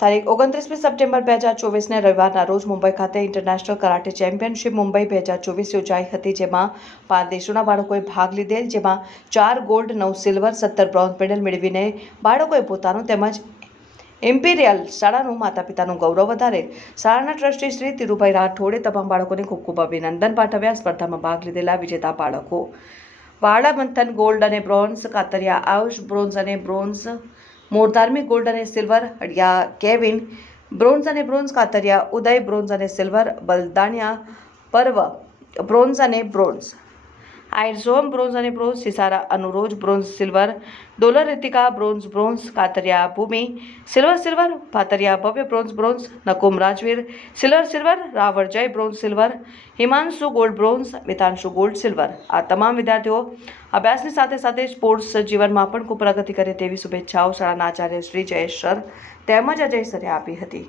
તારીખ ઓગણત્રીસમી સપ્ટેમ્બર બે હજાર ચોવીસને રવિવારના રોજ મુંબઈ ખાતે ઇન્ટરનેશનલ કરાટે ચેમ્પિયનશિપ મુંબઈ બે હજાર ચોવીસ યોજાઈ હતી, જેમાં પાંચ દેશોના બાળકોએ ભાગ લીધેલ, જેમાં ચાર ગોલ્ડ, નવ સિલ્વર, સત્તર બ્રોન્ઝ મેડલ મેળવીને બાળકોએ પોતાનું તેમજ ઇમ્પિરિયલ શાળાનું માતા પિતાનું ગૌરવ વધારે. શાળાના ટ્રસ્ટી શ્રી તિરુભાઈ રાઠોડે તમામ બાળકોને ખૂબ ખૂબ અભિનંદન પાઠવ્યા. સ્પર્ધામાં ભાગ લીધેલા વિજેતા બાળકો. વાડા મંથન ગોલ્ડ અને બ્રોન્ઝ, કાતરિયા આયુષ બ્રોન્ઝ અને બ્રોન્ઝ મોર ધાર્મિક ગોલ્ડ અને સિલ્વર હડિયા કેવિન બ્રોન્ઝ અને બ્રોન્ઝ કાતરિયા ઉદય બ્રોન્ઝ અને સિલ્વર બલદાણિયા પર્વ બ્રોન્ઝ અને બ્રોન્ઝ આયર્સોમ બ્રોન્ઝ અને bronze Sisara Anuroj bronze silver Dolar Ritika bronze bronze Katariya Bhoomi silver silver Bhatariya Bhavya bronze bronze Nakum Rajveer silver silver Raval Jay bronze silver Himanshu gold bronze Mitanshu gold silver આ તમામ વિદ્યાર્થીઓ અભ્યાસની સાથે સાથે sports જીવનમાં પણ ખૂબ પ્રગતિ કરે તેવી શુભેચ્છાઓ શાળાના આચાર્ય શ્રી જયેશ સર તેમજ અજય સરે આપી હતી.